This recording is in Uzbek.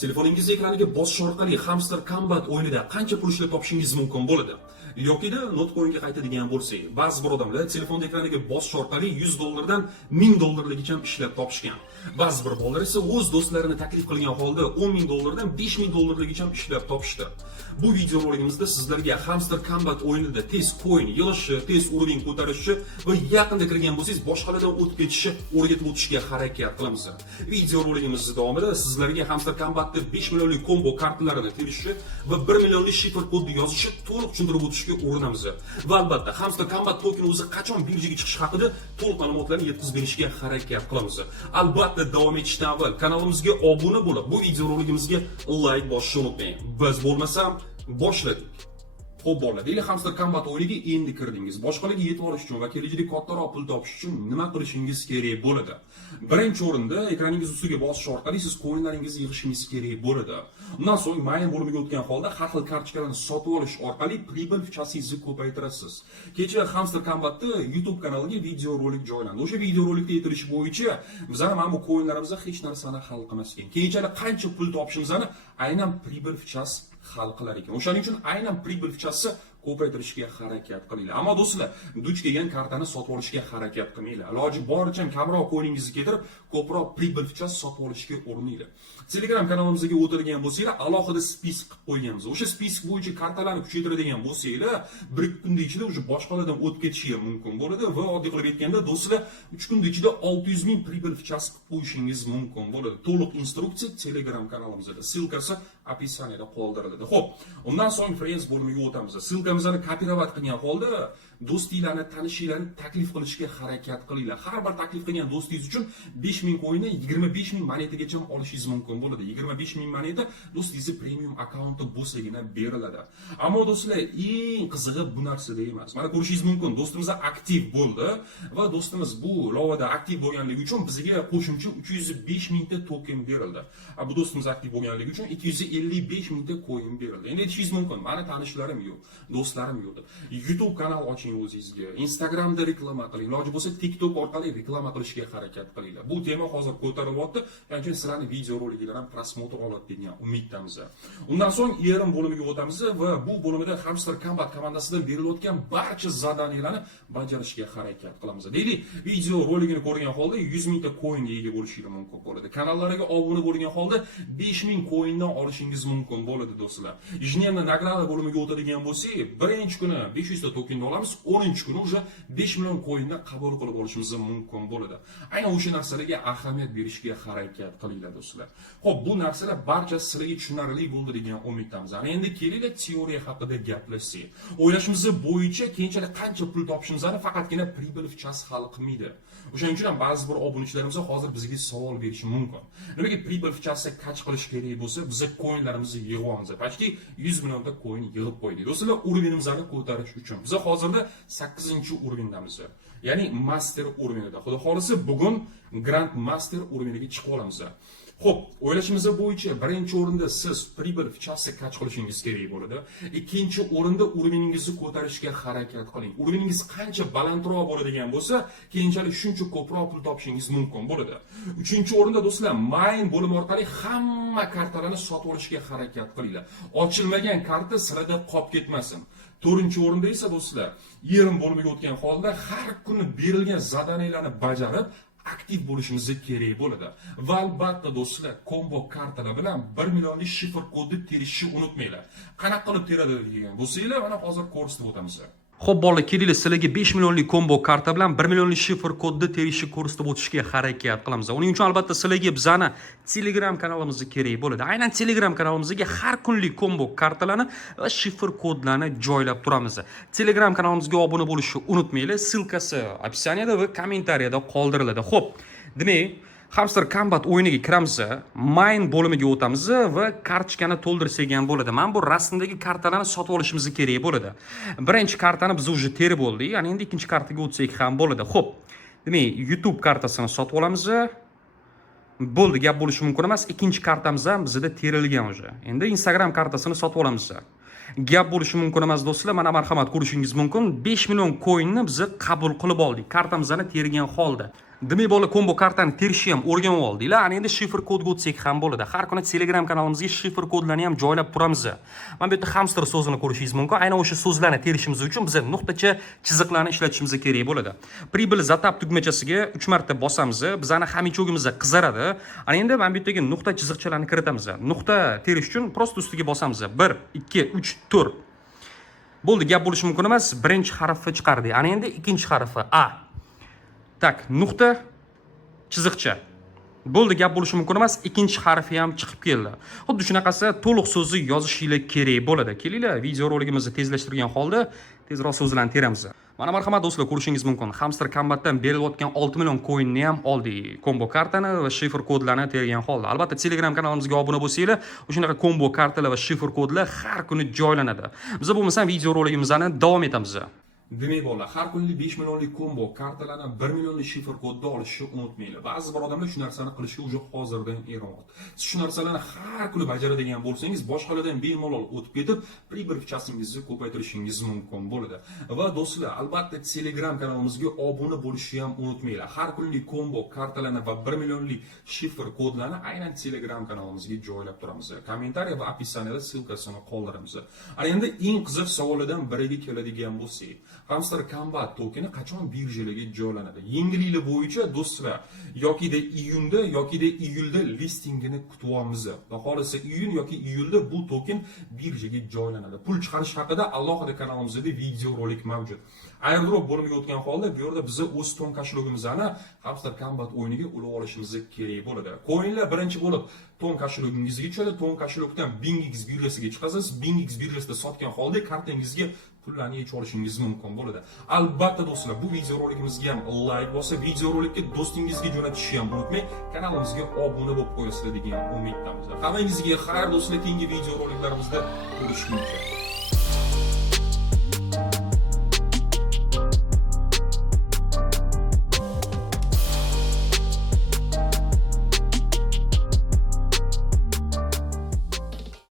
Telefoningiz ekraniga bosish orqali Hamster Combat o'yinida qancha pul ishlab topishingiz mumkin bo'ladi? Yoki-da notcoinga qaytadigan bo'lsak, ba'zi bir odamlar telefon ekraniga bosish orqali $100 dan $1000 ishlab topishgan. Ba'zi bir bolalar esa o'z do'stlarini taklif qilgan holda $10,000 dan $5000 ishlab topishdi. Bu video roligimizda sizlarga Hamster Combat o'yinida tez coin yig'ishi, tez uroving ko'tarishi va yaqinda kirgan bo'lsangiz boshqalardan o'tib ketishi o'rgatib o'tishga harakat qilamiz. Video roligimiz davomida sizlarga Hamster Combatda 5 millionlik kombo kartalarini terishi va 1 millionlik shifr kodni yozishi to'liq tushuntirib o'tishga urinamiz. Va albatta Hamster Combat tokeni o'zi qachon birjaga chiqishi haqida to'liq ma'lumotlarni yetkazib berishga harakat qilamiz. Albatta davom etishdan avval kanalimizga obuna bo'lib, bu video roligimizga like bosishni unutmang. Biz bo'lmasam boshladik. Xo'p bolalar, deylik Hamster Combat o'yiniga endi kirdingiz. Boshqalarga yetib olish uchun va kelajakda kattaroq pul topish uchun nima qilishingiz kerak bo'ladi? Birinchi o'rinda ekraningiz ustiga bosish orqali siz coinlaringizni yig'ishingiz kerak bo'ladi. Undan so'ng mayn bo'limiga o'tgan holda har xil kartochkalarni sotib olish orqali pribel fichasingizni ko'paytirasiz. Kecha Hamster Combatda YouTube kanaliga video rolik joylandi. O'sha video rolikda aytilishi bo'yicha bizlar mana bu coinlarimizda hech narsani hal qilmas ekan. Keyinchalik qancha pul topishimizni aynan pribel fichas hal qilar ekan. O'shaning uchun aynan pribel fichasi ko'paytirishga harakat qilinglar. Ammo do'stlar, duch kelgan kartani sotib olishga harakat qilmanglar. Iloji boricha kamroq coiningizni keltirib, ko'proq pribel fichasi sotib olishga urininglar. Telegram kanalimizga o'tirgan bo'lsanglar, alohida spisk qilib qo'yganmiz. O'sha spisk bo'yicha kartalarni kuchaytiradigan bo'lsanglar, bir kunda ichida o'sha boshqalardan o'tib ketishiga mumkin bo'ladi va oddiy qilib aytganda, do'stlar, 3 kunda ichida 600 ming pribel fichasi qilib qo'yishingiz mumkin bo'ladi. To'liq instruksiya Telegram kanalimizda. Silkasi описаниеda qoldiriladi. Xo'p, undan so'ng friends bo'limiga o'tamiz. Silkamizni kopirovat qilgan holda do'stinglarni, tanishinglarni taklif qilishga harakat qilinglar. Har bir taklif qilgan do'stingiz uchun 5000 coinni 25000 monetagacha olishingiz mumkin bo'ladi. 25000 moneta do'stingizning premium akkaunti bo'lsagina beriladi. Ammo do'stlar, eng qizig'i bu narsada emas. Mana ko'rishingiz mumkin, do'stimiz aktiv bo'ldi va do'stimiz bu lovada aktiv bo'lganligi uchun bizga qo'shimcha 305 mingta token berildi. Bu do'stimiz aktiv bo'lganligi uchun 255 mingta coin berildi. Endi aytishingiz mumkin, meni tanishlarim yo'q, do'stlarim yo'q deb. YouTube kanal oching o'zingizga, Instagramda reklama qiling, iloji bo'lsa TikTok orqali reklama qilishga harakat qilinglar. Bu tema hozir ko'tarilyapti, ya'ni uchun sizlarning video roliklar ham prosmotr oladi degan umiddamiz. Undan so'ng yarim bo'limiga o'tamiz va bu bo'limda Hamster Combat komandasidan berilayotgan barcha zadaniyalarni bajarishga harakat qilamiz. Deylik, video roligini ko'rgan holda 100 mingta coinga ega bo'lishingiz mumkin bo'ladi. Kanallariga obuna bo'lgan holda 5000 coindan olishingiz mumkin bo'ladi do'stlar. Ijnemni nagrada bo'limiga o'tadigan bo'lsak, birinchi kuni 500 ta tokenni olamiz, 10-kuni уже 5 million coinni qabul qilib olishimiz mumkin bo'ladi. Aynan o'sha narsalarga ahamiyat berishga harakat qilinglar do'stlar. Xo'p, bu narsalar barcha sizlarga tushunarli bo'ldi degan umiddamiz. Ana endi kelinglar teoriya haqida gaplashsak. O'ylashimiz bo'yicha keyinchalik qancha pul topishimizni faqatgina pribel fichasi hal qilmaydi. O'shaning uchun ham ba'zi bir obunachilarimiz hozir bizga savol berishi mumkin. Nimaga pribel fichasi catch qilish kerak bo'lsa, biz coinlarimizni yig'amiz. Почти 100 millionta coin yig'ib qo'ydik. Do'stlar, urovimizni ko'tarish uchun biz hozirda 8-urovindamiz. Ya'ni master urovida. Xudo xolisa bugun Grand Master uroviga chiqib olamiz. Xo'p, o'ylashimiz bo'yicha birinchi o'rinda siz pribel fichasi catch qilishingiz kerak bo'ladi. Ikkinchi o'rinda urovingizni ko'tarishga harakat qiling. Urovingiz qancha balandroq bo'ladigan bo'lsa, keyinchalik shuncha ko'proq pul topishingiz mumkin bo'ladi. Uchinchi o'rinda do'stlar, main bo'limi orqali hamma kartalarni sotib olishga harakat qilinglar. Ochilmagan karta sirada qolib ketmasin. 4-o'rinda esa do'stlar, yarim bo'limiga o'tgan holda har kuni berilgan zadaniyalarni bajarib aktiv bo'lishimiz kerak bo'ladi. Va albatta do'stlar, kombo kartalar bilan 1 millionlik shifr kodni terishni unutmanglar. Qanaqa qilib teradi degan bo'lsanglar, mana hozir ko'rsatib o'tamiz. Xo'p bolalar, kelinglar sizlarga 5 millionlik kombo karta bilan 1 millionlik shifr kodni terishni ko'rsatib o'tishga harakat qilamiz. Uning uchun albatta sizlarga bizani Telegram kanalimizga kerak bo'ladi. Aynan Telegram kanalimizga har kunlik kombo kartalarni va shifr kodlarni joylab turamiz. Telegram kanalimizga obuna bo'lishni unutmanglar. Silkasi описаниеda va kommentariyada qoldiriladi. Xo'p, demak, Hamster Combat o'yiniga kiramiz, main bo'limiga o'tamiz va kartochkani to'ldirsak ham bo'ladi. Mana bu rasmdagi kartalarni sotib olishimiz kerak bo'ladi. Birinchi kartani biz уже terib oldik, ya'ni endi ikkinchi kartaga o'tsak ham bo'ladi. Xo'p, demak, YouTube kartasini sotib olamiz. Bo'ldi, gap bo'lishi mumkin emas. Ikkinchi kartamiz ham bizda terilgan уже. Endi Instagram kartasini sotib olamiz. Gap bo'lishi mumkin emas do'stlar. Mana marhamat, ko'rishingiz mumkin. 5 million coinni biz qabul qilib oldik. Kartamizni tergan holda. Demak, bola kombo kartani terishni ham o'rganib oldinglar. Ana endi shifr kodga o'tsak ham bo'ladi. Har kuni Telegram kanalimizga shifr kodlarni ham joylab turamiz. Mana bu yerda hamster so'zini ko'rishingiz mumkin. Aynan o'sha so'zlarni terishimiz uchun biz nuqtacha chiziqlarni ishlatishimiz kerak bo'ladi. Pribel zatab tugmachasiga 3 marta bosamiz. Bizani xamichogimiz qizaradi. Ana endi mana bu yerdagi nuqta chiziqchalarni kiritamiz. Nuqta terish uchun prosta ustiga bosamiz. 1, 2, 3, 4. Bo'ldi, gap bo'lishi mumkin emas. Birinchi harfni chiqardik. Ana endi ikkinchi harfi A. Tak, nuqta chiziqcha. Bo'ldi, gap bo'lishi mumkin emas. Ikkinchi harfi ham chiqib keldi. Xuddi shunaqasi to'liq so'zni yozishingiz kerak bo'ladi. Kelinglar, video roligimizni tezlashtirgan holda tezroq so'zlarni teramiz. Mana marhamat do'stlar, ko'rishingiz mumkin. Hamster Combat'dan berilayotgan 6 million coinni ham oldik. Kombo kartani va shifr kodlarni tergan holda. Albatta, Telegram kanalimizga obuna bo'lsanglar, o'shanaqa kombo kartalar va shifr kodlar har kuni joylanadi. Biz bo'lmasa video roligimizni davom etamiz. Demak bolalar, har kunlik 5 millionlik kombo kartalarni 1 millionlik shifr kodda olishni unutmanglar. Ba'zi bir odamlar shu narsani qilishga уже hozirdan eronat. Siz shu narsalarni har kuni bajaradigan bo'lsangiz, boshqalardan bemalol o'tib ketib, pribirchasingizni ko'paytirishingiz mumkin bo'ladi. Va do'stlar, albatta Telegram kanalimizga obuna bo'lishni ham unutmanglar. Har kunlik kombo kartalarni va 1 millionlik shifr kodlarni aynan Telegram kanalimizga joylab turamiz. Kommentariy va opisiyaniyada silkasini qoldiramiz. Ana endi eng qiziq savollardan biriga keladigan bo'lsak, Hamster Combat tokeni qachon birjalarga joylanadi? Yangiliklar bo'yicha do'stlar, yokida iyunda yokida iyulda listingini kutyapmiz. Va xolisa iyun yoki iyulda bu token birjaga joylanadi. Pul chiqarish haqida alohida kanalimizda video rolik mavjud. Airdrop bo'limiga o'tgan holda bu yerda biz o'z to'n kashlogimizni Hamster Combat o'yiniga ulab olishimiz kerak bo'ladi. Coinlar birinchi bo'lib to'n kashlogingizga tushadi. To'n kashlogdan BingX birjasiga chiqasiz. BingX birjasida sotgan holda kartangizga pullarni yechib olishingiz mumkin bo'ladi. Albatta do'stlar, bu video roligimizga ham like bosib, video rolikka do'stingizga jo'natishni ham unutmang. Kanalimizga obuna bo'lib qo'yasizlar degan umiddamiz. Hammangizga xayr do'stlar, keyingi video roliklarimizda ko'rishguncha.